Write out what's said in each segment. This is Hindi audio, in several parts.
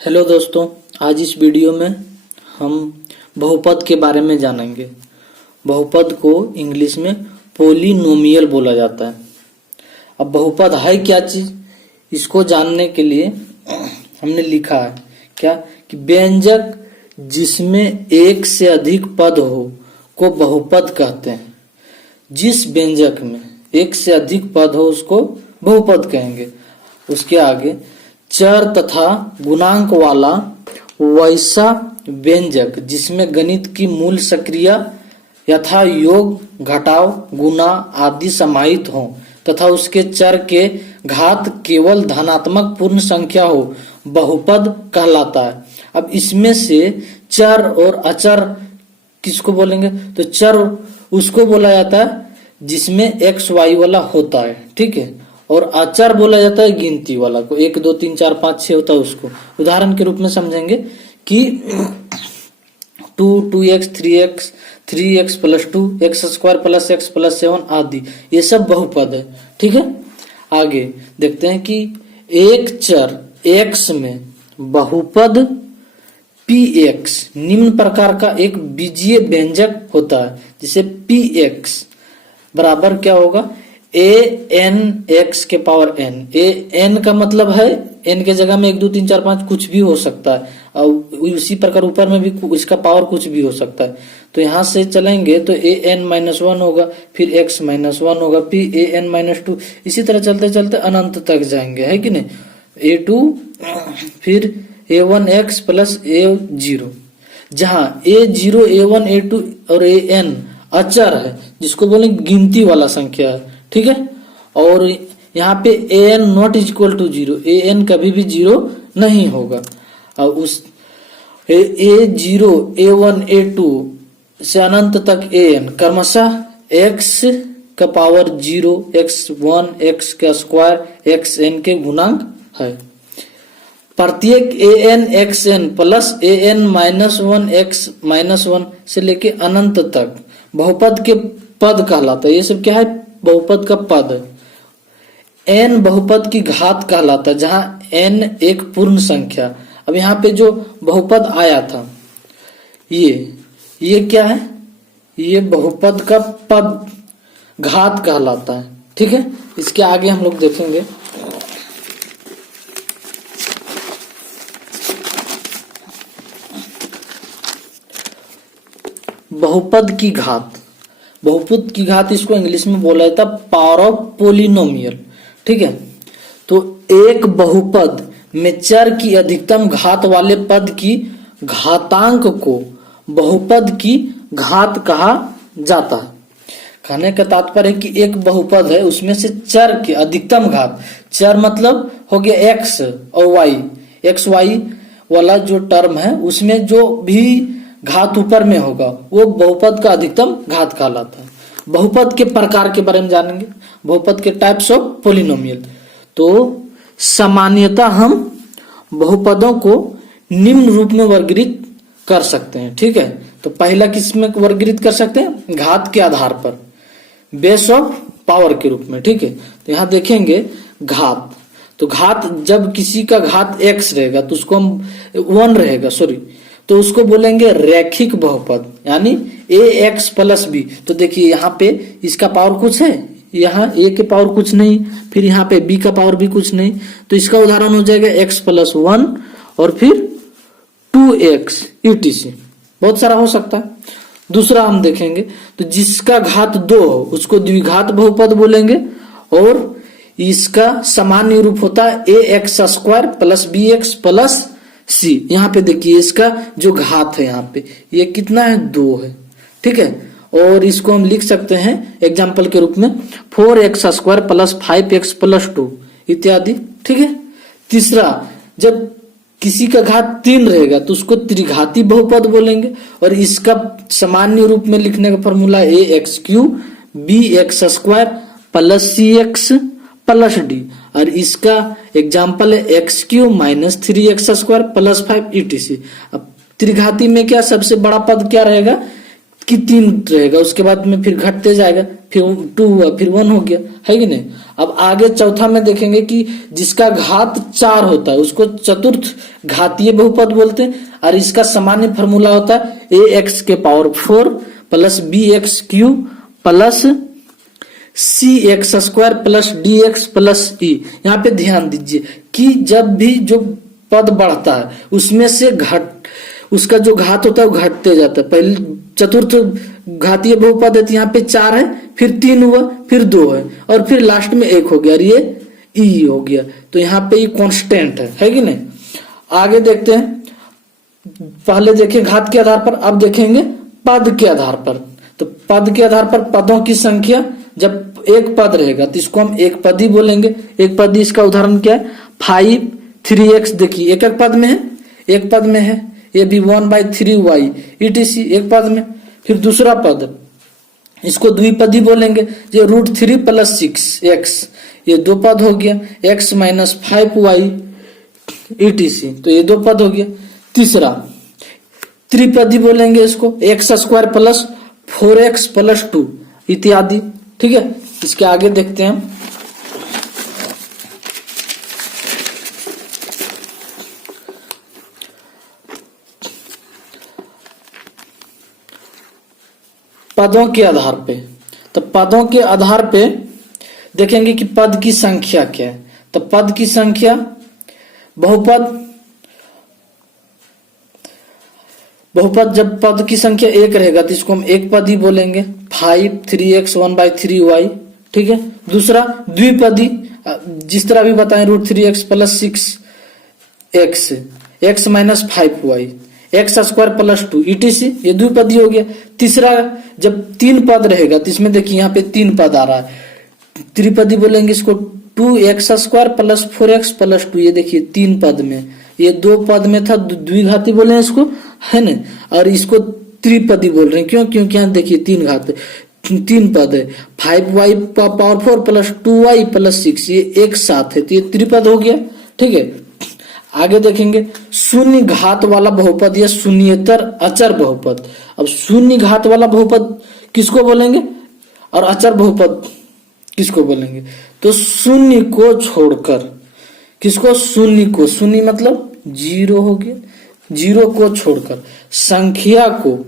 हेलो दोस्तों, आज इस वीडियो में हम बहुपद के बारे में जानेंगे। बहुपद को इंग्लिश में पोलिनोमियल बोला जाता है। अब बहुपद है क्या चीज, इसको जानने के लिए हमने लिखा है क्या कि व्यंजक जिसमें एक से अधिक पद हो को बहुपद कहते हैं। जिस व्यंजक में एक से अधिक पद हो उसको बहुपद कहेंगे। उसके आगे चर तथा गुणांक वाला वैसा व्यंजक जिसमें गणित की मूल सक्रिया यथा योग घटाव गुणा आदि समाहित हो तथा उसके चर के घात केवल धनात्मक पूर्ण संख्या हो बहुपद कहलाता है। अब इसमें से चर और अचर किसको बोलेंगे, तो चर उसको बोला जाता है जिसमें एक्स वाई वाला होता है, ठीक है। और अचर बोला जाता है गिनती वाला को, 1 2 3 4 5 6 होता है उसको। उदाहरण के रूप में समझेंगे कि 2 2x 3x 3x plus 2 x square plus x plus 7 आदि, ये सब बहुपद है, ठीक है। आगे देखते हैं कि एक चर x में बहुपद px निम्न प्रकार का एक बीजीय व्यंजक होता है, जिसे px बराबर क्या होगा, ए एन एक्स के पावर एन। ए एन का मतलब है एन के जगह में 1 2 3 4 5 कुछ भी हो सकता है, और उसी प्रकार ऊपर में भी इसका पावर कुछ भी हो सकता है। तो यहां से चलेंगे तो ए एन माइनस 1 होगा, फिर एक्स माइनस 1 होगा, फिर ए एन माइनस 2, इसी तरह चलते चलते अनंत तक जाएंगे, है कि नहीं। A2 फिर A1 एक्स प्लस A0, जहां A0 A1 A2 और AN अचर है जिसको बोले गिनती वाला संख्या है, ठीक है। और यहाँ पे an not equal to 0, an कभी भी 0 नहीं होगा। और उस A0 A1 A2 से अनंत तक an क्रमशः x का पावर 0 x1 x का स्क्वायर xn के गुणांक है। प्रत्येक an xn plus an minus 1 x minus 1 से लेके अनंत तक बहुपद के पद कहलाता है। ये सब क्या है, बहुपद का पद है। n बहुपद की घात कहलाता है, जहां n एक पूर्ण संख्या। अब यहाँ पे जो बहुपद आया था ये क्या है, ये बहुपद का पद घात कहलाता है, ठीक है। इसके आगे हम लोग देखेंगे बहुपद की घात। बहुपद की घात इसको इंग्लिश में बोला जाता है पावर ऑफ पोलिनोमियल, ठीक है। तो एक बहुपद में चर की अधिकतम घात वाले पद की घातांक को बहुपद की घात कहा जाता है। कहने का तात्पर्य है कि एक बहुपद है, उसमें से चर की अधिकतम घात, चर मतलब हो गया x और y, एक्स वाई वाला जो टर्म है उसमें जो भी घात ऊपर में होगा वो बहुपद का अधिकतम घात कहलाता है। बहुपद के प्रकार के बारे में जानेंगे, बहुपद के टाइप्स ऑफ पोलिनोमियल। तो सामान्यतः हम बहुपदों को निम्न रूप में वर्गीकृत कर सकते हैं, ठीक है। तो पहला किस में वर्गीकृत कर सकते हैं, घात के आधार पर, बेस ऑफ पावर के रूप में, ठीक है। तो यहाँ देखेंगे घात, तो घात जब किसी का घात x रहेगा तो उसको हम 1 रहेगा तो उसको बोलेंगे रैखिक बहुपद, यानी ax प्लस b। तो देखिए यहाँ पे इसका पावर कुछ है, यहाँ a के पावर कुछ नहीं, फिर यहाँ पे b का पावर भी कुछ नहीं, तो इसका उदाहरण हो जाएगा x प्लस 1 और फिर 2x etc, बहुत सारा हो सकता है। दूसरा हम देखेंगे तो जिसका घात 2 हो उसको द्विघात बहुपद बोलेंगे, और इसका सामान्य रूप होता है ax square plus bx plus c। यहाँ पे देखिए इसका जो घात है यहाँ पे ये कितना है, 2 है, ठीक है। और इसको हम लिख सकते हैं एग्जाम्पल के रूप में 4x square plus 5x plus 2 इत्यादि, ठीक है। तीसरा, जब किसी का घात 3 रहेगा तो उसको त्रिघाती बहुपद बोलेंगे, और इसका सामान्य रूप में लिखने का formula ax³ bx square plus cx plus d, और इसका एग्जाम्पल है x³ minus 3x square plus 5 etc। अब त्रिघाती में क्या सबसे बड़ा पद क्या रहेगा, कि 3 रहेगा, उसके बाद में फिर घटते जाएगा, फिर 2 हुआ, फिर 1 हो गया, है कि नहीं। अब आगे चौथा में देखेंगे कि जिसका घात 4 होता है उसको चतुर्थ घातीय बहुपद बोलते हैं, और इसका सामान्य फॉर्मूला होता है ax के power 4 plus bx cube plus cx square plus dx plus e। यहाँ पे ध्यान दीजिए कि जब भी जो पद बढ़ता है उसमें से उसका जो घात होता है वो घटते जाता है। पहले चतुर्थ घातीय बहुपद है तो यहाँ पे 4 है, फिर 3 हुआ, फिर 2 है, और फिर लास्ट में 1 हो गया, और ये e हो गया। तो यहाँ पे ये कांस्टेंट है कि नहीं। आगे देखते हैं, पहले देखें घात के आधार पर, अब देखेंगे पद के आधार पर। तो पद के आधार पर पदों की संख्या, जब एक पद रहेगा तो इसको हम एक पदी बोलेंगे। एक पदी, इसका उदाहरण क्या है, 5 3x। देखिए एक एक पद में है, एक पद में है, ये भी 1/3y etc एक पद में। फिर दूसरा पद, इसको द्विपदी बोलेंगे, जो √3 + 6x, ये 2 पद हो गया, x - 5y etc, तो ये 2 पद हो गया। तीसरा त्रिपदी बोलेंगे इसको, x² + 4x + 2 इत्यादि, ठीक है। इसके आगे देखते हैं हम, पदों के आधार पे। तो पदों के आधार पे देखेंगे कि पद की संख्या क्या है। तो पद की संख्या, बहुपद जब पद की संख्या 1 रहेगा तो इसको हम एक पदी बोलेंगे, 5 3x 1/3y, ठीक है। दूसरा द्विपदी, जिस तरह भी बताएं, √3x + 6x, x - 5y, x² + 2 etc, ये द्विपदी हो गया। तीसरा, जब 3 पद रहेगा तो इसमें देखिए यहाँ पे 3 पद आ रहा है, त्रिपदी बोलेंगे इसको, 2x² + 4x + 2, ये देखिए 3 पद में, ये 2 पद में था, द्विघाती बोले हैं इसको, है ना। और इसको त्रिपदी बोल रहे हैं, क्यों, क्योंकि यहाँ देखिए 3 पद है, 5y पावर 4 + 2y + 6, ये एक साथ है, तो ये त्रिपद हो गया, ठीक है। आगे देखेंगे शून्य घात वाला बहुपद या शून्येतर अचर बहुपद। अब शून्य घात वाला बहुपद किसको बोलेंगे और अचर बहुपद किसको बोलेंगे। तो शून्य को छोड़कर, किसको, शून्य को, शून्य मतलब 0 हो गया, 0 को छोड़कर संख्या को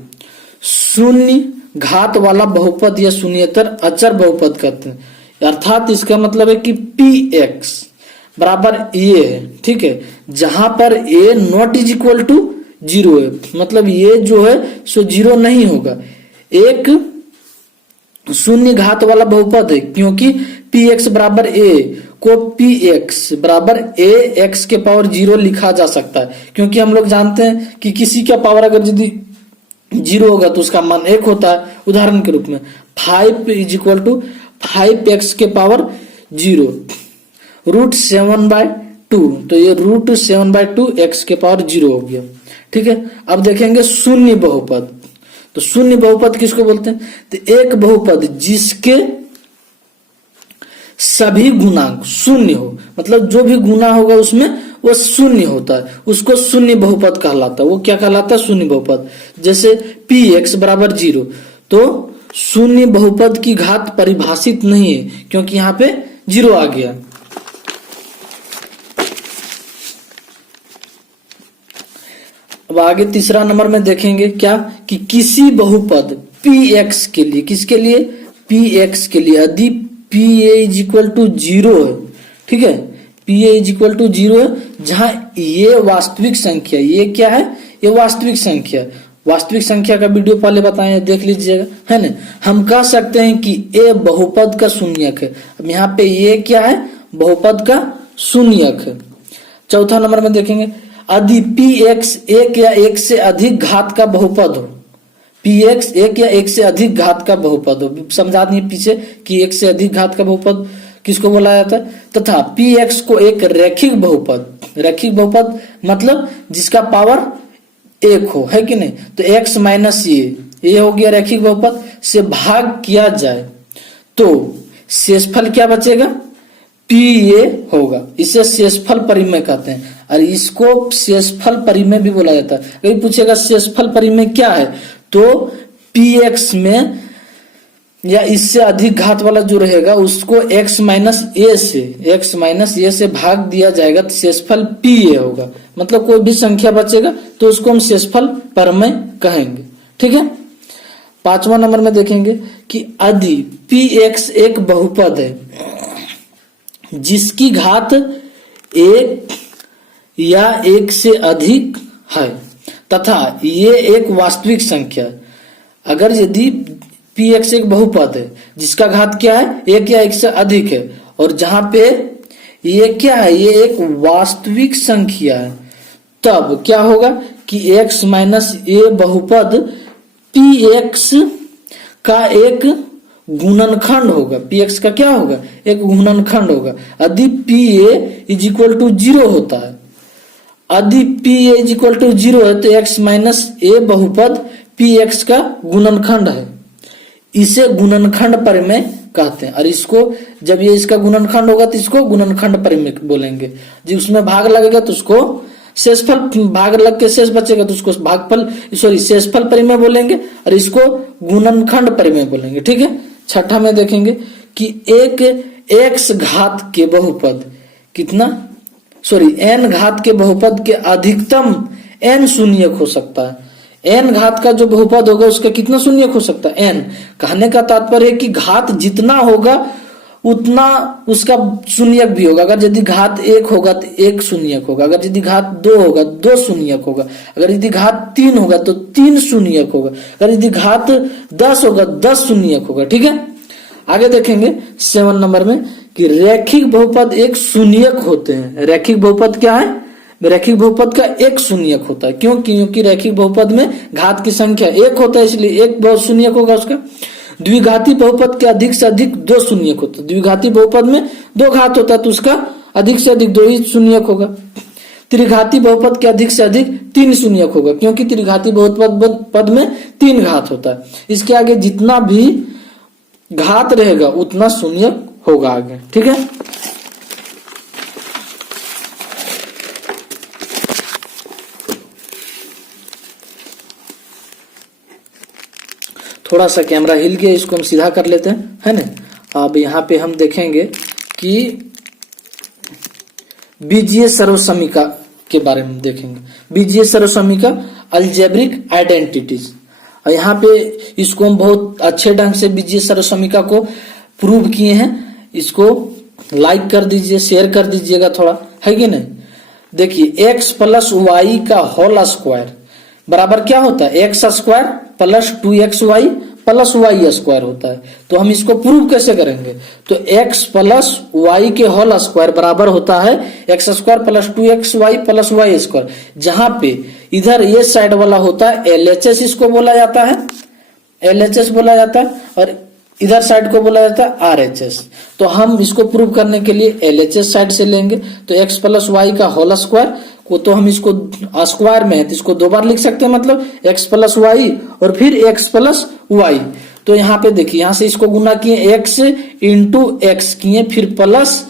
शून्य घात वाला बहुपद या शून्येतर अचर बहुपद कहते हैं। अर्थात इसका मतलब है कि px बराबर a है, ठीक है, जहां पर a not is equal to 0 है, मतलब ये जो है सो 0 नहीं होगा, एक शून्य घात वाला बहुपद है, क्योंकि px बराबर a को px बराबर a x के पावर 0 लिखा जा सकता है, क्योंकि हम लोग जानते हैं कि किसी का पावर अगर यदि 0 होगा तो उसका मान 1 होता है। उदाहरण के रूप में 5 = 5x के पावर 0 √7/2, तो ये √7/2 x के पावर 0 हो गया, ठीक है। अब देखेंगे शून्य बहुपद। तो शून्य बहुपद किसको बोलते हैं, तो एक बहुपद जिसके सभी गुणांक शून्य हो, मतलब जो भी गुना होगा उसमें वो शून्य होता है, उसको शून्य बहुपद कहलाता है। वो क्या कहलाता है, शून्य बहुपद। जैसे px बराबर 0, तो शून्य बहुपद की घात परिभाषित नहीं है, क्योंकि यहाँ पे 0 आ गया। अब आगे तीसरा नंबर में देखेंगे क्या, कि किसी बहुपद px के लिए, किसके लिए, px के लिए यदि pa = 0 है, ठीक है, pa = 0 है, जहां ये वास्तविक संख्या, ये क्या है, ये वास्तविक संख्या, वास्तविक संख्या का वीडियो पहले बताएं, देख लीजिएगा, है ना। हम कह सकते हैं कि a बहुपद का शून्यक है। अब यहाँ पे ये क्या है, बहुपद का शून्यक है। चौथा नंबर में देखेंगे, यदि px 1 या 1 से अधिक घात का बहुपद हो, px 1 या 1 से अधिक घात का बहुपद हो, समझा दिए पीछे कि 1 से अधिक घात का बहुपद किसको बोला जाता है, तथा px को एक रैखिक बहुपद, रैखिक बहुपद मतलब जिसका पावर 1 हो, है कि नहीं, तो x - ये हो गया रैखिक बहुपद, से भाग किया जाए तो शेषफल क्या बचेगा, pa होगा। इसे शेषफल परिमेय कहते हैं, और इसको शेषफल परिमेय भी बोला जाता है। कहीं पूछेगा शेषफल परिमेय क्या है, तो px में या इससे अधिक घात वाला जो रहेगा उसको x माइनस ए से भाग दिया जाएगा तो शेषफल pa होगा। मतलब कोई भी संख्या बचेगा तो उसको हम शेषफल परमेय कहेंगे। ठीक है। 5वां नंबर में देखेंगे कि यदि px एक बहुपद है जिसकी घात 1 या 1 से अधिक है तथा ये एक वास्तविक संख्या। अगर यदि px एक बहुपद है जिसका घात क्या है 1 या 1 से अधिक है और जहां पे ये क्या है, ये एक वास्तविक संख्या है, तब क्या होगा कि x माइनस ए बहुपद px का एक गुणनखंड होगा। px का क्या होगा, एक गुणनखंड होगा। यदि pa इज इक्वल टू 0 होता है, यदि pa इज इक्वल टू 0 है तो x माइनस ए बहुपद px का गुणनखंड है। इसे गुणनखंड परिमेय कहते हैं। और इसको जब ये इसका गुणनखंड होगा तो इसको गुणनखंड परिमेय बोलेंगे। जो उसमें भाग लगेगा तो उसको शेषफल, भाग लग के शेष बचेगा तो उसको शेषफल परिमेय बोलेंगे और इसको गुणनखंड परिमेय बोलेंगे। ठीक है। 6ठा में देखेंगे कि एक x घात के बहुपद n घात के बहुपद के अधिकतम n शून्यक हो सकता है। n घात का जो बहुपद होगा उसका कितना शून्यक हो सकता है, n। कहने का तात्पर्य है कि घात जितना होगा उतना उसका शून्यक भी होगा। अगर यदि घात 1 होगा तो 1 शून्यक होगा, अगर यदि घात 2 होगा 2 शून्यक होगा, अगर यदि घात 3 होगा तो 3 शून्यक होगा, अगर यदि घात 10 होगा 10 शून्यक होगा। ठीक है। आगे देखेंगे 7 नंबर में कि रैखिक बहुपद एक शून्यक होते हैं। रैखिक बहुपद क्या है, रैखिक बहुपद का एक शून्यक होता है। क्यों, क्योंकि रैखिक बहुपद में घात की संख्या 1 होता है, इसलिए एक बहुत शून्यक होगा उसका। द्विघाती बहुपद के अधिक से अधिक 2 शून्यक होता है। द्विघाती बहुपद में 2 घात होता है तो उसका अधिक से अधिक 2 ही शून्यक होगा। त्रिघाती बहुपद के अधिक से अधिक 3 शून्यक होगा, क्योंकि त्रिघाती बहुपद पद में 3 घात होता है। इसके आगे जितना भी घात रहेगा उतना शून्यक होगा आगे। ठीक है। थोड़ा सा कैमरा हिल गया, इसको हम सीधा कर लेते हैं, है ना। अब यहाँ पे हम देखेंगे कि बीजीय सर्वसमीका के बारे में देखेंगे। बीजीय सर्वसमीका अलजेब्रिक आइडेंटिटीज। और यहाँ पे इसको हम बहुत अच्छे ढंग से बीजीय सर्वसमीका को प्रूव किए हैं। इसको लाइक कर दीजिए, शेयर कर दीजिएगा थोड़ा, है कि नहीं। देखिए x प्लस वाई का होल स्क्वायर बराबर क्या होता है, X square plus 2xy plus Y square होता है। तो हम इसको प्रूव कैसे करेंगे, तो x प्लस वाई के होल स्क्वायर बराबर होता है X square plus 2xy plus Y square. जहां पे इधर ये साइड वाला होता है LHS, इसको बोला जाता है LHS बोला जाता है, और इधर साइड को बोला जाता है RHS। तो हम इसको प्रूव करने के लिए LHS साइड से लेंगे। तो x प्लस वाई का होल स्क्वायर को तो हम इसको स्क्वायर में है तो इसको 2 बार लिख सकते हैं, मतलब x प्लस वाई और फिर x प्लस वाई। तो यहाँ पे देखिए, यहाँ से इसको गुना किए x इंटू एक्स किए, फिर प्लस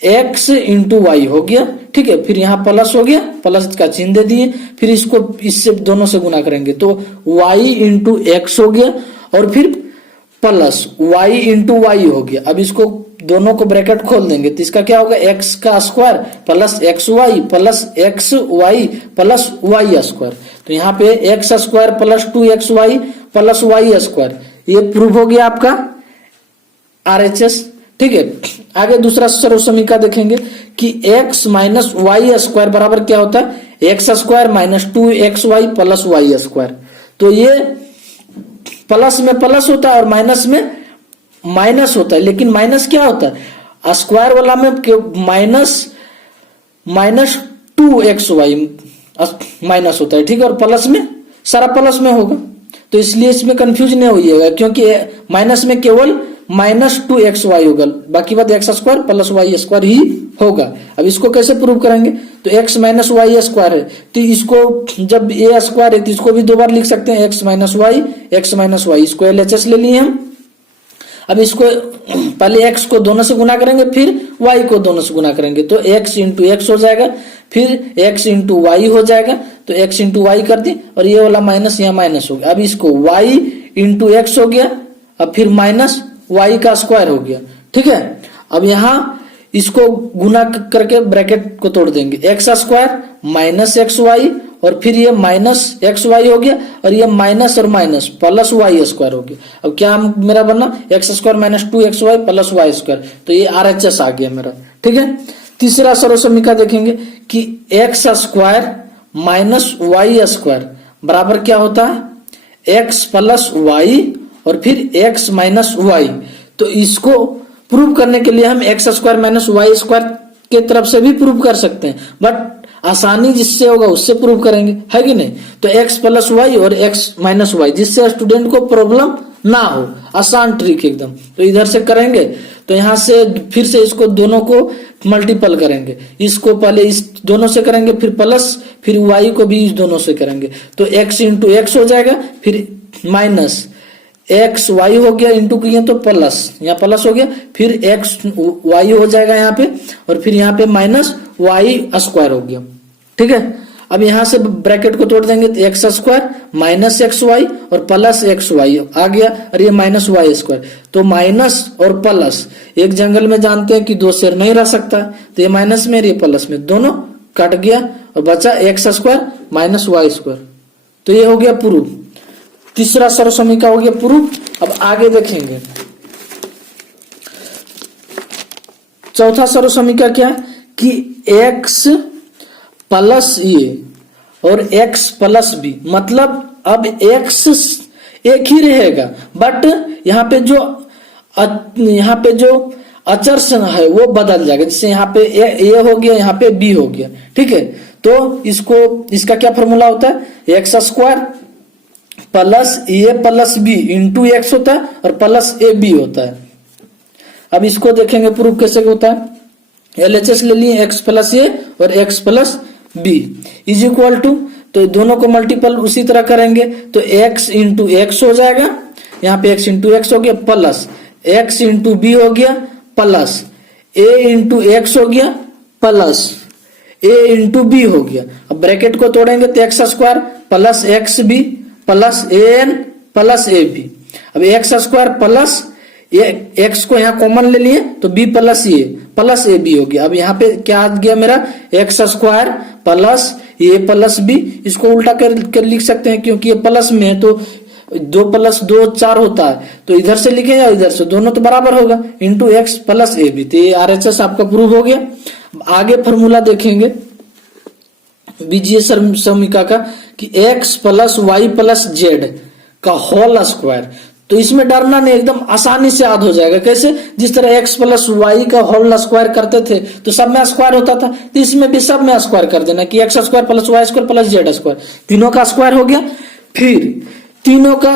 x इंटू वाई हो गया। ठीक है। फिर यहाँ प्लस हो गया, प्लस का चिन्ह दे दिए, फिर इसको इससे दोनों से गुना करेंगे तो y इंटू एक्स हो गया और फिर प्लस y इंटू वाई हो गया। अब इसको दोनों को ब्रैकेट खोल देंगे तो इसका क्या होगा, x का square plus x Y plus x Y plus Y square. तो यहाँ पे X square plus 2xy plus Y square, ये प्रूव हो गया आपका RHS। ठीक है। आगे दूसरा सर्वसमीका देखेंगे कि x माइनस वाई स्क्वायर बराबर क्या होता है, X square minus 2xy plus Y square. तो ये प्लस में प्लस होता है और माइनस में माइनस होता है, लेकिन माइनस क्या होता है, स्क्वायर वाला में माइनस 2xy माइनस होता है। ठीक है। और प्लस में सारा प्लस में होगा, तो इसलिए इसमें कंफ्यूज नहीं होइएगा, क्योंकि माइनस में केवल माइनस 2xy होगा, बाकी बात x square plus Y square ही होगा। अब इसको कैसे प्रूव करेंगे, तो x माइनस वाई स्क्वायर है तो इसको जब a स्क्वायर है तो इसको भी 2 बार लिख सकते हैं, x माइनस वाई। इसको LHS ले लिए हम। अब इसको पहले x को दोनों से गुना करेंगे, फिर y को दोनों से गुना करेंगे, तो x इंटू एक्स हो जाएगा, फिर x इंटू वाई हो जाएगा। तो x इंटू वाई कर दी और ये वाला माइनस यहाँ माइनस हो गया। अब इसको y इंटू एक्स हो गया, अब फिर माइनस वाई का स्क्वायर हो गया। ठीक है, अब यहां इसको गुना करके ब्रैकेट को तोड़ देंगे, X square minus x Y और फिर ये माइनस एक्स वाई हो गया और ये माइनस और माइनस प्लस वाई स्क्वायर हो गया। अब क्या मेरा बना, X square minus 2 XY plus Y square, तो ये RHS आ गया मेरा। ठीक है, तीसरा सर्वसमीका देखेंगे कि x square minus Y square बराबर क्या होता है, एक्स प्लस वाई और फिर एक्स माइनस वाई। तो इसको प्रूव करने के लिए हम X square minus Y square के तरफ से भी प्रूव कर सकते हैं, बट आसानी जिससे होगा उससे प्रूव करेंगे, है कि नहीं। तो एक्स प्लस वाई और एक्स माइनस वाई, जिससे स्टूडेंट को प्रॉब्लम ना हो, आसान ट्रिक एकदम। तो इधर से करेंगे तो यहां से फिर से इसको दोनों को मल्टीपल करेंगे, इसको पहले इस दोनों से करेंगे, फिर प्लस, फिर वाई को भी इस दोनों से करेंगे, तो एक्स इंटू एक्स हो जाएगा, फिर माइनस एक्स वाई हो गया, इंटू किए तो प्लस, यहाँ प्लस हो गया, फिर एक्स वाई हो जाएगा यहाँ पे, और फिर यहाँ पे माइनस वाई स्क्वायर हो गया। ठीक है, अब यहां से ब्रैकेट को तोड़ देंगे तो x square minus x Y और प्लस एक्स वाई आ गया, और ये माइनस वाई स्क्वायर, तो माइनस और प्लस, एक जंगल में जानते हैं कि दो शेर नहीं रह सकता, तो ये माइनस में और ये प्लस में, दोनों कट गया और बचा X square minus Y square. तो ये हो गया प्रूफ, तीसरा सर्वसमीका हो गया प्रूफ। अब आगे देखेंगे चौथा सर्वसमीका क्या है कि एक्स प्लस ए और एक्स प्लस बी, मतलब अब एक्स एक ही रहेगा, बट यहाँ पे जो अचर है वो बदल जाएगा, जैसे यहाँ पे ए हो गया, यहाँ पे बी हो गया। ठीक है, तो इसका क्या फॉर्मूला होता है, एक्स स्क्वायर प्लस ए प्लस बी इंटू एक्स होता है और प्लस ए बी होता है। अब इसको देखेंगे प्रूफ कैसे होता है, LHS ले लिए, एक्स प्लस ए और x plus B is equal to, तो दोनों को मल्टीपल उसी तरह करेंगे, तो एक्स इंटू एक्स हो जाएगा, यहाँ पे एक्स इंटू एक्स हो गया, प्लस एक्स इंटू बी हो गया, प्लस ए इंटू एक्स हो गया, प्लस ए इंटू बी हो गया। अब ब्रैकेट को तोड़ेंगे तो x square plus x b plus a n plus a b. अब एक्स स्क्वायर प्लस एक्स को यहाँ कॉमन ले लिए तो बी प्लस ए बी हो गया। अब यहाँ पे क्या आ गया मेरा, एक्स स्क्वायर प्लस ए प्लस बी, इसको उल्टा कर लिख सकते हैं क्योंकि ये प्लस में है, तो 2 + 2 4 होता है, तो इधर से लिखे या इधर से, दोनों तो बराबर होगा, into x plus a b. तो ये RHS आपका प्रूव हो गया। आगे फॉर्मूला देखेंगे बीजीय समीका का कि x plus y plus z का होल स्क्वायर, तो इसमें डरना नहीं, एकदम आसानी से याद हो जाएगा। कैसे, जिस तरह एक्स प्लस वाई का होल स्क्वायर करते थे तो सब में स्क्वायर होता था, तो इसमें भी सब में स्क्वायर कर देना कि x square plus Y square plus z square, तीनों का स्क्वायर हो गया। फिर तीनों का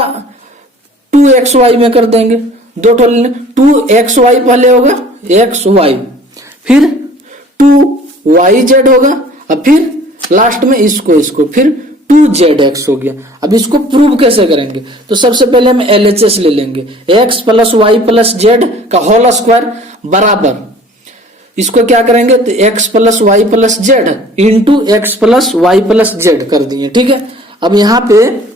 2xy में कर देंगे, दो टोल 2xy पहले होगा xy, फिर 2yz होगा, अब फिर लास्ट में इसको फिर 2zx हो गया। अब इसको प्रूव कैसे करेंगे, तो सबसे पहले हम LHS ले लेंगे, x plus y plus z का होल स्क्वायर बराबर, इसको क्या करेंगे तो x plus y plus z into x plus y plus z कर दिए। ठीक है, अब यहाँ पे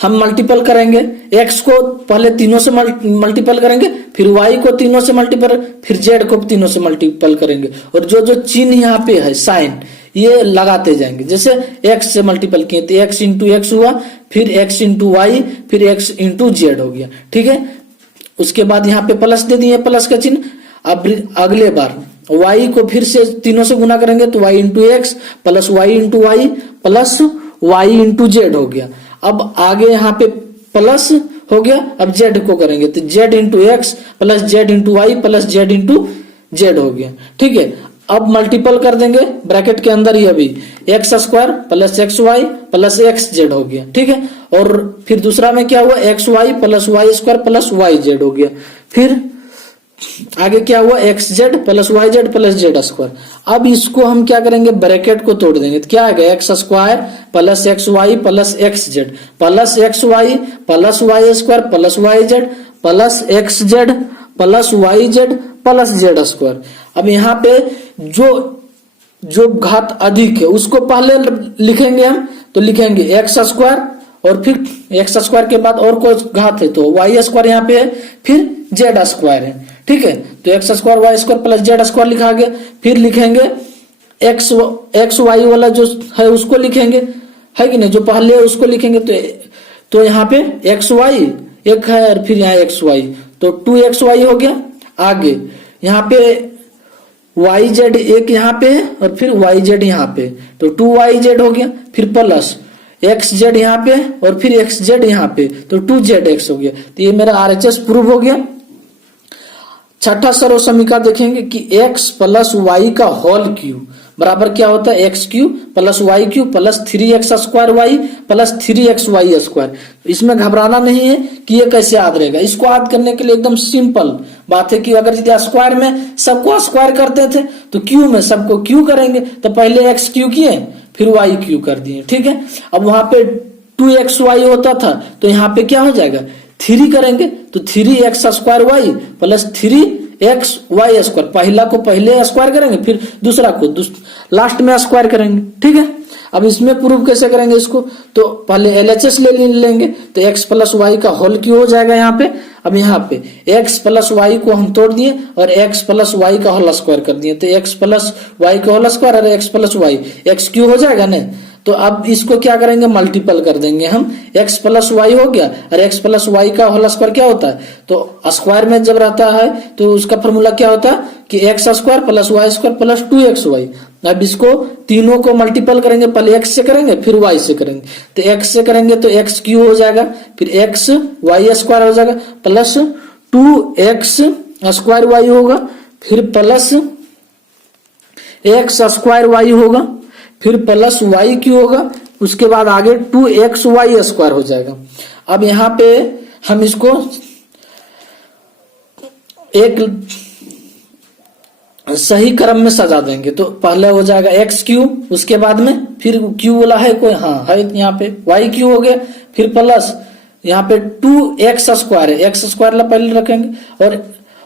हम मल्टीपल करेंगे, x को पहले तीनों से मल्टीपल करेंगे, फिर y को तीनों से मल्टीपल, फिर z को तीनों से मल्टीपल करेंगे, और जो चिन्ह यहाँ पे है साइन ये लगाते जाएंगे। जैसे x से मल्टीपल किए तो x इंटू एक्स हुआ, फिर x इंटू वाई, फिर x इंटू जेड हो गया। ठीक है, उसके बाद यहाँ पे प्लस दे दिए, प्लस का चिन्ह। अब अगले बार y को फिर से तीनों से गुना करेंगे तो y into x plus y into y plus y into z हो गया। अब आगे यहाँ पे प्लस हो गया, अब z को करेंगे तो z into x plus z into y plus z into z हो गया। ठीक है, अब मल्टीपल कर देंगे ब्रैकेट के अंदर, ये भी x square plus x Y plus x z हो गया। ठीक है, और फिर दूसरा में क्या हुआ, x Y plus Y square plus y z हो गया। फिर आगे क्या हुआ, x z plus y z plus z square. अब इसको हम क्या करेंगे, ब्रैकेट को तोड़ देंगे तो क्या आ गया, x square plus x Y plus x z plus x Y plus Y square plus y z plus x z plus y z plus z square. अब यहाँ पे जो घात अधिक है उसको पहले लिखेंगे हम, तो लिखेंगे एक्स स्क्वायर और फिर एक्स स्क्वायर के बाद और कोई घात है तो वाई स्क्वायर यहाँ पे है, फिर जेड स्क्वायर है। ठीक है, तो x square y square plus z square लिखा गया। फिर लिखेंगे एक्स वाई वाला जो है उसको लिखेंगे, है कि नहीं, जो पहले है उसको लिखेंगे। तो यहाँ पे एक्स वाई एक है और फिर यहाँ एक्स वाई, तो 2xy हो गया। आगे यहाँ पे वाई जेड एक यहाँ पे है और फिर वाई जेड यहाँ पे, तो 2yz हो गया। फिर प्लस एक्स जेड यहाँ पे और फिर एक्स जेड यहाँ पे, तो 2zx हो गया। तो ये मेरा RHS प्रूव हो गया। छठा सर्व समीकरण देखेंगे कि x प्लस वाई का होल क्यूब बराबर क्या होता है, x cube plus y cube plus 3x square y plus 3x y square. इसमें घबराना नहीं है कि ये कैसे याद रहेगा। इसको याद करने के लिए एकदम सिंपल बात है कि अगर यदि स्क्वायर में सबको स्क्वायर करते थे तो क्यू में सबको क्यू करेंगे, तो पहले एक्स क्यू किए फिर वाई क्यू कर दिए। ठीक है, अब वहां पे 2xy होता था तो यहाँ पे क्या हो जाएगा 3 करेंगे, तो 3x square y plus 3x y square. पहला को पहले स्क्वायर करेंगे फिर दूसरा को लास्ट में स्क्वायर करेंगे। ठीक है, अब इसमें प्रूव कैसे करेंगे इसको, तो पहले LHS ले लेंगे, तो x प्लस वाई का होल क्यों हो जाएगा यहाँ पे। अब यहाँ पे x प्लस वाई को हम तोड़ दिए और x प्लस वाई का होल स्क्वायर कर दिए, तो x प्लस वाई का होल स्क्वायर और x प्लस वाई x क्यों हो जाएगा ना। तो अब इसको क्या करेंगे मल्टीपल कर देंगे हम, x प्लस वाई हो गया और x प्लस वाई का होल स्क्वायर क्या होता है, तो स्क्वायर में जब रहता है तो उसका फॉर्मूला क्या होता है कि x square plus Y square plus 2xy। अब इसको तीनों को मल्टीपल करेंगे, पहले x से करेंगे फिर y से करेंगे, तो x से करेंगे तो x क्यू हो जाएगा, फिर x वाई स्क्वायर हो जाएगा प्लस 2x स्क्वायर वाई होगा, फिर प्लस x स्क्वायर वाई होगा, फिर प्लस वाई क्यू होगा, उसके बाद आगे 2xy स्क्वायर हो जाएगा। अब यहाँ पे हम इसको एक सही क्रम में सजा देंगे, तो पहले हो जाएगा एक्स क्यू, उसके बाद में फिर क्यू वाला है कोई, हाँ है यहाँ पे वाई क्यू हो गया, फिर प्लस यहाँ पे 2x स्क्वायर है, एक्स स्क्वायर ला पहले रखेंगे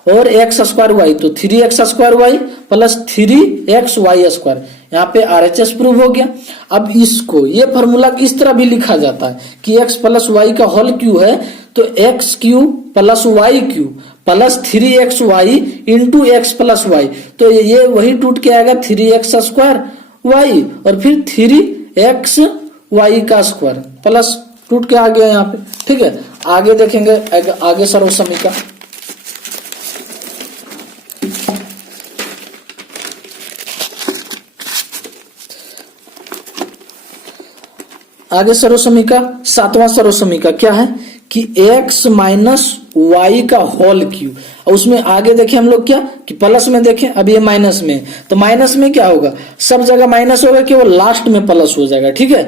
और एक्स स्क्वायर वाई, तो 3x square y plus 3x y square. यहाँ पे RHS प्रूव हो गया। अब इसको ये फॉर्मूला इस तरह भी लिखा जाता है कि x प्लस वाई का होल क्यू है, तो x cube plus y cube plus 3xy into x plus y, तो ये वही टूट के आएगा 3x स्क्वायर वाई और फिर 3x वाई का स्क्वायर प्लस टूट के आ गया यहाँ पे। ठीक है, आगे देखेंगे आगे सर्व समीकरण। आगे सर्व समीकरण सातवां सर्व समीकरण क्या है कि x माइनस वाई का होल क्यूब, और उसमें आगे देखें हम लोग क्या कि प्लस में देखें, अब ये माइनस में, तो माइनस में क्या होगा सब जगह माइनस होगा, केवल लास्ट में प्लस हो जाएगा। ठीक है,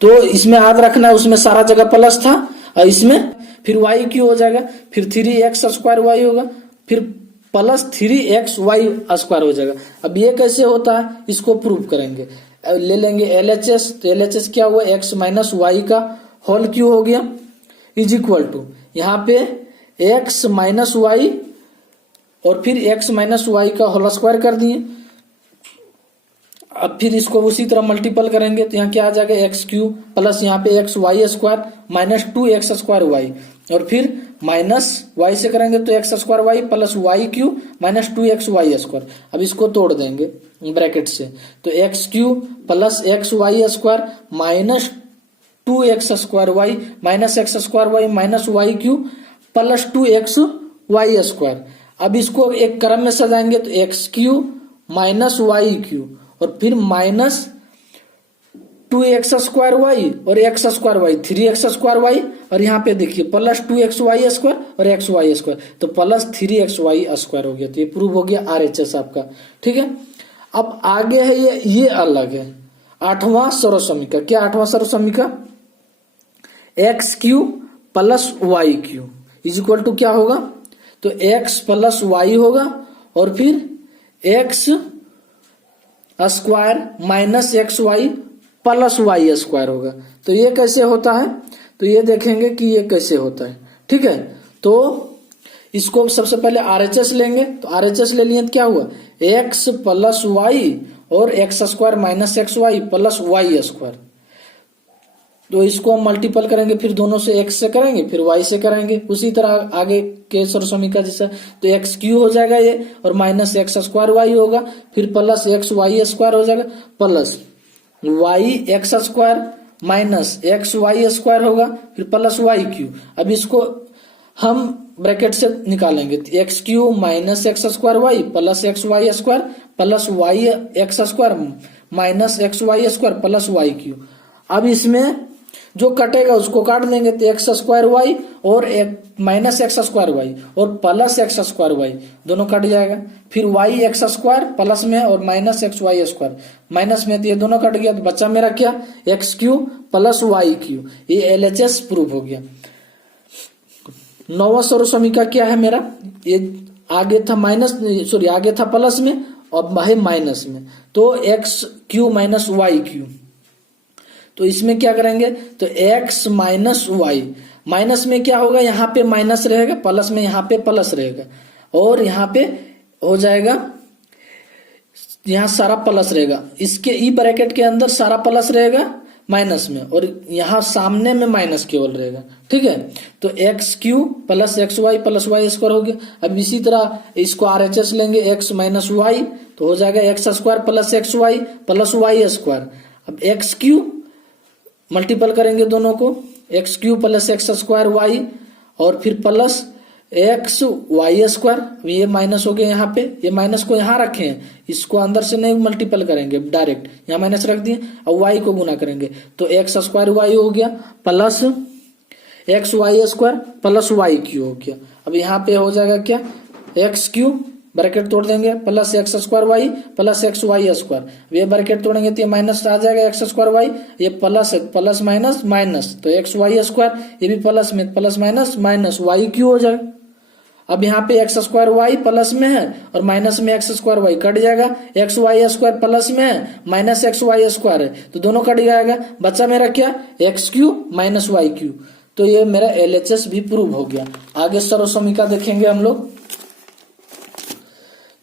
तो इसमें याद रखना है उसमें सारा जगह प्लस था और इसमें फिर वाई क्यू हो जाएगा, फिर 3x स्क्वायर वाई होगा, फिर प्लस 3x वाई स्क्वायर हो जाएगा। अब ये कैसे होता है इसको प्रूव करेंगे, ले लेंगे LHS, तो LHS क्या हुआ x माइनस वाई का होल क्यू हो गया इज इक्वल टू यहाँ पे x माइनस वाई और फिर x माइनस वाई का होल स्क्वायर कर दिए। अब फिर इसको उसी तरह मल्टीपल करेंगे तो यहाँ क्या आ जाएगा एक्स क्यू प्लस यहाँ पे x y square minus 2x square y, और फिर माइनस वाई से करेंगे तो x square y plus y cube minus 2x y square. अब इसको तोड़ देंगे ब्रैकेट से, तो x cube plus x y square minus 2x square y minus x square y minus y cube plus 2x y square. अब इसको एक क्रम में सजाएंगे तो x cube minus y cube और फिर माइनस 2x स्क्वायर वाई और x square y 3x square y, और यहाँ पे देखिए प्लस 2x वाई स्क्वायर और x वाई स्क्वायर, तो प्लस 3x वाई स्क्वायर हो गया। तो ये प्रूव हो गया RHS आपका। ठीक है, अब आगे है ये अलग है आठवां सर्व समीकरण। क्या आठवां सर्व समीकरण x cube plus y cube is equal to क्या होगा, तो x प्लस वाई होगा और फिर x square minus x Y plus Y square होगा। तो ये कैसे होता है, तो ये देखेंगे कि ये कैसे होता है। ठीक है, तो इसको सबसे पहले RHS लेंगे, तो RHS ले लिए तो क्या हुआ x प्लस वाई और x square minus x Y plus Y square. तो इसको हम मल्टीपल करेंगे, फिर दोनों से x से करेंगे, फिर y से करेंगे, उसी तरह आगे के सर्वसमीका जैसा। तो एक्स क्यू हो जाएगा ये, और माइनस एक्स स्क्वायर वाई होगा, फिर प्लस एक्स वाई स्क्वायर हो जाएगा, plus y x square minus x y square होगा, फिर प्लस वाई क्यू। अब इसको हम ब्रैकेट से निकालेंगे, तो x cube minus x square y plus x y square plus y x square minus x y square plus y cube. अब इसमें जो कटेगा उसको काट देंगे, तो एक्स स्क्वायर वाई और माइनस एक्स स्क्वायर वाई और प्लस एक्स स्क्वायर वाई दोनों कट जाएगा, फिर वाई एक्स स्क्वायर प्लस में और minus x y square minus में, तो ये दोनों कट गया, तो बच्चा मेरा क्या x cube plus y cube. ये एलएचएस प्रूव हो गया। नौवां सर्वसमीका क्या है मेरा, ये आगे था आगे था प्लस में और है माइनस में, तो x cube minus y cube. तो इसमें क्या करेंगे, तो x माइनस वाई, माइनस में क्या होगा, यहाँ पे माइनस रहेगा, प्लस में यहाँ पे प्लस रहेगा, और यहाँ पे हो जाएगा, यहाँ सारा प्लस रहेगा, इसके ई ब्रैकेट के अंदर सारा प्लस रहेगा माइनस में, और यहाँ सामने में माइनस केवल रहेगा। ठीक है, तो x cube plus x Y plus Y square हो गया। अब इसी तरह इसको आरएचएस लेंगे, एक्स माइनस वाई, तो हो जाएगा x square plus x Y plus Y square. अब एक्स क्यू मल्टीपल करेंगे दोनों को, x cube plus x square y और फिर प्लस एक्स वाई स्क्वायर। ये माइनस हो गया, यहाँ पे ये माइनस को यहाँ रखे हैं, इसको अंदर से नहीं मल्टीपल करेंगे, डायरेक्ट यहाँ माइनस रख दिए, और वाई को गुना करेंगे, तो एक्स स्क्वायर वाई हो गया plus x y square plus y cube हो गया। अब यहाँ पे हो जाएगा क्या, एक्स क्यू ब्रैकेट तोड़ देंगे plus x square y plus x y square, ये ब्रैकेट तोड़ेंगे तो ये माइनस आ जाएगा एक्स स्क्वायर वाई, ये प्लस प्लस माइनस माइनस, तो एक्स वाई स्क्वायर, ये भी प्लस में plus minus minus y cube हो जाएगा। अब यहाँ पे एक्स स्क्वायर वाई प्लस में है और माइनस में एक्स स्क्वायर वाई कट जाएगा, एक्स वाई स्क्वायर प्लस में है माइनस एक्स वाई स्क्वायर है, तो दोनों कट जाएगा, बचा मेरा क्या x cube minus y cube. तो ये मेरा एलएचएस भी प्रूव हो गया। आगे सर्वसमीका देखेंगे हम लोग।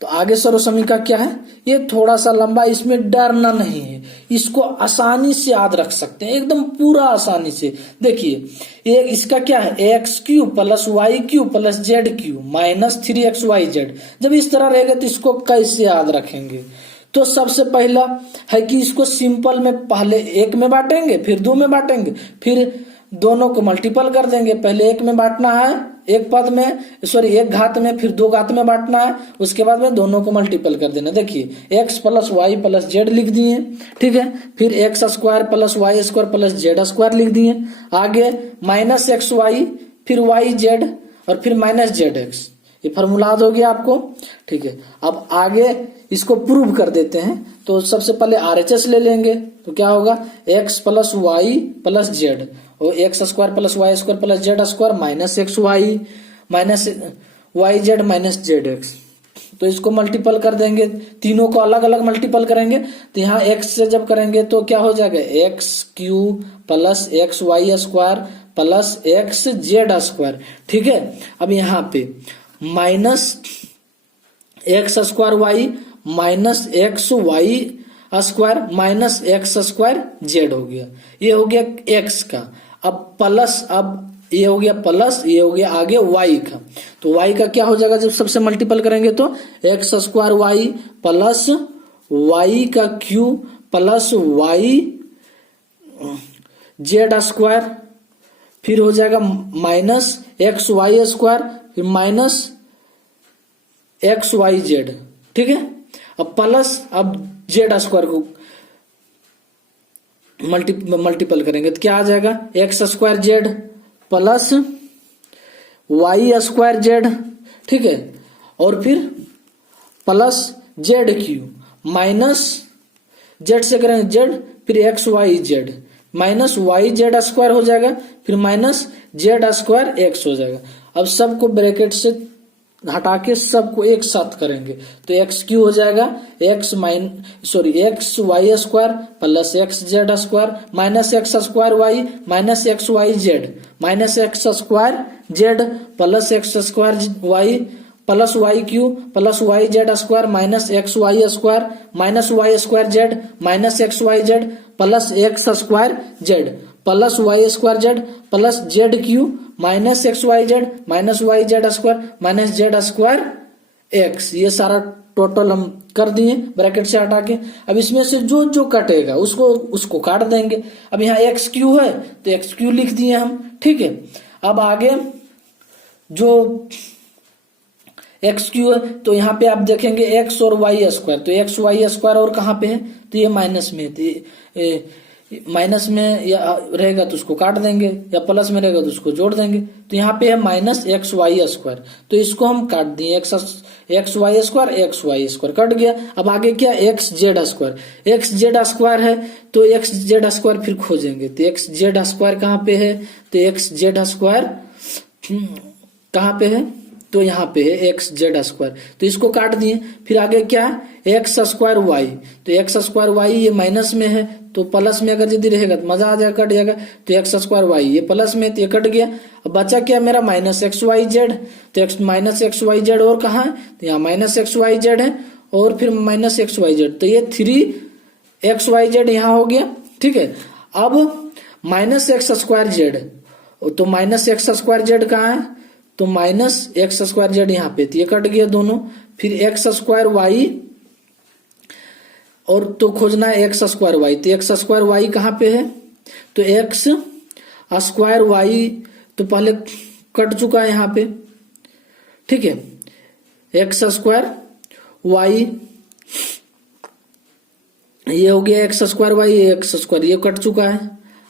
तो आगे सर्वसमीका क्या है, ये थोड़ा सा लंबा, इसमें डरना नहीं है, इसको आसानी से याद रख सकते हैं, एकदम पूरा आसानी से। देखिए ये इसका क्या है, x cube plus y cube plus z cube minus 3x y z। जब इस तरह रहेगा तो इसको कैसे याद रखेंगे, तो सबसे पहला है कि इसको सिंपल में पहले एक में बांटेंगे, फिर दो में बांटेंगे, फिर दोनों को मल्टीपल कर देंगे। पहले एक में बांटना है, एक पद में एक घात में, फिर दो घात में बांटना है, उसके बाद में दोनों को मल्टीपल कर देना। देखिए x plus y plus z लिख दिए, ठीक है, फिर x square plus Y square plus z square लिख दिए, आगे माइनस एक्स वाई फिर वाई जेड और फिर माइनस जेड एक्स। ये फॉर्मूला याद हो गया आपको, ठीक है। अब आगे इसको प्रूव कर देते हैं, तो सबसे पहले आरएचएस ले लेंगे, तो क्या होगा x plus y plus z और x square plus Y square plus z square minus x y minus y z minus z x. तो इसको मल्टीपल कर देंगे, तीनों को अलग अलग मल्टीपल करेंगे, तो यहाँ एक्स से जब करेंगे तो क्या हो जाएगा x cube plus x y square plus x z square, ठीक है। अब यहाँ पे minus x square y minus x y square minus x square z हो गया, ये हो गया एक्स का। अब प्लस, अब ये हो गया प्लस, ये हो गया आगे वाई का, तो वाई का क्या हो जाएगा जब सबसे मल्टीपल करेंगे, तो x square y plus Y का cube plus y z square, फिर हो जाएगा माइनस एक्स वाई स्क्वायर फिर माइनस एक्स वाई जेड, ठीक है। अब प्लस, अब जेड स्क्वायर को मल्टीपल करेंगे तो क्या आ जाएगा x square z plus Y square z, ठीक है, और फिर plus z cube minus z से करेंगे जेड फिर x y z minus y z square हो जाएगा, फिर माइनस जेड स्क्वायर एक्स हो जाएगा। अब सबको ब्रैकेट से हटा के सबको एक साथ करेंगे, तो एक्स क्यू हो जाएगा x y square plus x z square minus x square y minus x y z minus x square z plus x square y plus y cube plus y z square minus x y square z minus x y z plus x square z plus Y square z plus z cube minus x y z square minus z square x, ये सारा टोटल हम कर दिए ब्रैकेट से हटा के। अब इसमें से जो जो कटेगा उसको काट देंगे। अब यहाँ एक्स क्यू है तो एक्स क्यू लिख दिए हम, ठीक है। अब आगे जो एक्स क्यू है तो यहाँ पे आप देखेंगे एक्स और वाई स्क्वायर, तो एक्स वाई स्क्वायर और कहाँ पे है, तो ये माइनस में है, तो माइनस में या रहेगा तो उसको काट देंगे, या प्लस में रहेगा तो उसको जोड़ देंगे। तो यहाँ पे है माइनस एक्स वाई स्क्वायर, तो इसको हम काट दिए, एक्स वाई स्क्वायर कट गया। अब आगे क्या, एक्स जेड स्क्वायर है तो एक्स जेड स्क्वायर फिर खोजेंगे, तो एक्स जेड स्क्वायर कहाँ पे है, तो एक्स जेड स्क्वायर कहाँ पे है, तो यहाँ पे है एक्स जेड स्क्वायर, तो इसको काट दिए। फिर आगे क्या है, एक्स स्क्वायर वाई, तो एक्स स्क्वायर वाई ये माइनस में है तो प्लस में अगर यदि रहेगा तो मजा आ जाएगा, कट जाएगा। तो एक्स स्क्वायर वाई ये प्लस में, तो ये कट गया। अब बचा क्या मेरा, माइनस एक्स वाई जेड, तो x minus x y z और कहाँ है, तो यहाँ माइनस एक्स वाई जेड है और फिर माइनस एक्स वाई जेड, तो ये 3xyz यहाँ हो गया, ठीक है। अब माइनस एक्स स्क्वायर जेड, तो माइनस एक्स स्क्वायर जेड कहाँ है, तो माइनस एक्स स्क्वायर जेड यहाँ पे, तो ये कट गया दोनों। फिर एक्स स्क्वायर वाई और तो खोजना है एक्स स्क्वायर वाई, तो एक्स स्क्वायर वाई कहाँ पे है, तो एक्स स्क्वायर वाई तो पहले कट चुका है यहाँ पे, ठीक है। एक्स स्क्वायर वाई ये हो गया, x square y x square ये कट चुका है।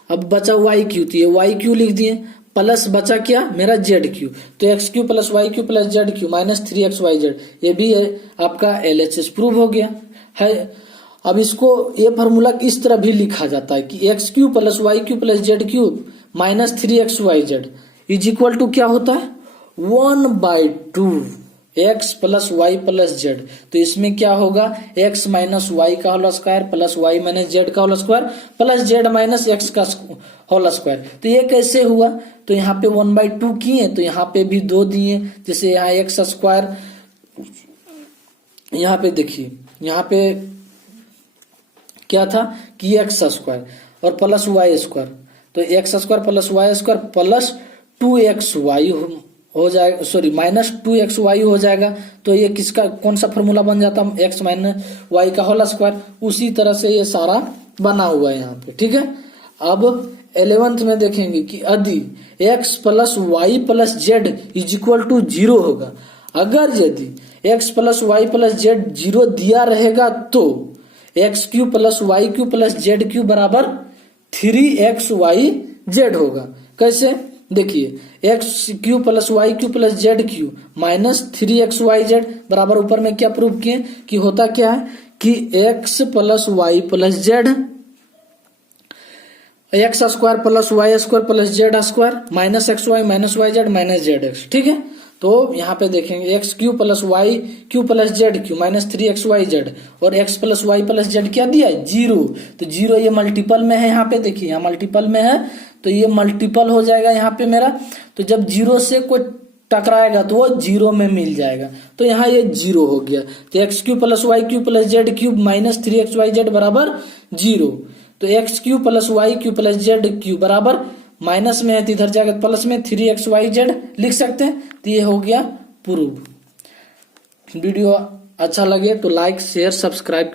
अब बचा वाई क्यू, तो ये वाई क्यू लिख दिए, प्लस बचा क्या मेरा जेड क्यू, तो x cube plus y cube plus z cube minus 3xyz, ये भी है आपका LHS प्रूव हो गया है। अब इसको ये फॉर्मूला इस तरह भी लिखा जाता है कि x cube plus y cube plus z cube minus 3xyz is equal to क्या होता है, 1/2 x plus y plus z. तो इसमें क्या होगा, एक्स माइनस वाई का whole square plus y minus z का whole square plus z minus x का होल स्क्वायर। तो ये कैसे हुआ, तो यहाँ पे 1/2 किए तो यहाँ पे भी 2 दिए, जैसे यहाँ एक्स स्क्वायर, यहाँ पे देखिए यहाँ पे क्या था कि एक्स स्क्वायर और प्लस वाई स्क्वायर, तो x square plus Y square plus 2xy हो जाएगा, सॉरी माइनस 2xy हो जाएगा। तो ये किसका कौन सा फॉर्मूला बन जाता है, एक्स माइनस वाई का होल स्क्वायर। उसी तरह से ये सारा बना हुआ है यहाँ पे, ठीक है। अब 11th में देखेंगे कि यदि x plus y plus z is equal to 0 होगा, अगर यदि x plus y plus z 0 दिया रहेगा तो x cube plus y cube plus z cube बराबर 3xyz होगा। कैसे, देखिए x cube plus y cube plus z cube minus 3xyz बराबर ऊपर में क्या प्रूव किए कि होता क्या है कि x plus y plus z, x square plus Y square plus z square minus x y minus y z minus z x, ठीक है। तो यहाँ पे देखेंगे x cube plus y cube plus z cube minus 3xyz और x plus y plus z क्या दिया है 0, तो 0 ये मल्टीपल में है, यहाँ पे देखिए यहाँ मल्टीपल में है तो ये मल्टीपल हो जाएगा यहाँ पे मेरा। तो जब 0 से कोई टकराएगा तो वो 0 में मिल जाएगा, तो यहाँ ये 0 हो गया। तो x cube plus y cube plus z cube minus 3xyz बराबर 0, तो x cube plus y cube plus z cube बराबर माइनस में है तो इधर जाकर प्लस में 3xyz लिख सकते हैं। तो ये हो गया प्रूव। वीडियो अच्छा लगे तो लाइक शेयर सब्सक्राइब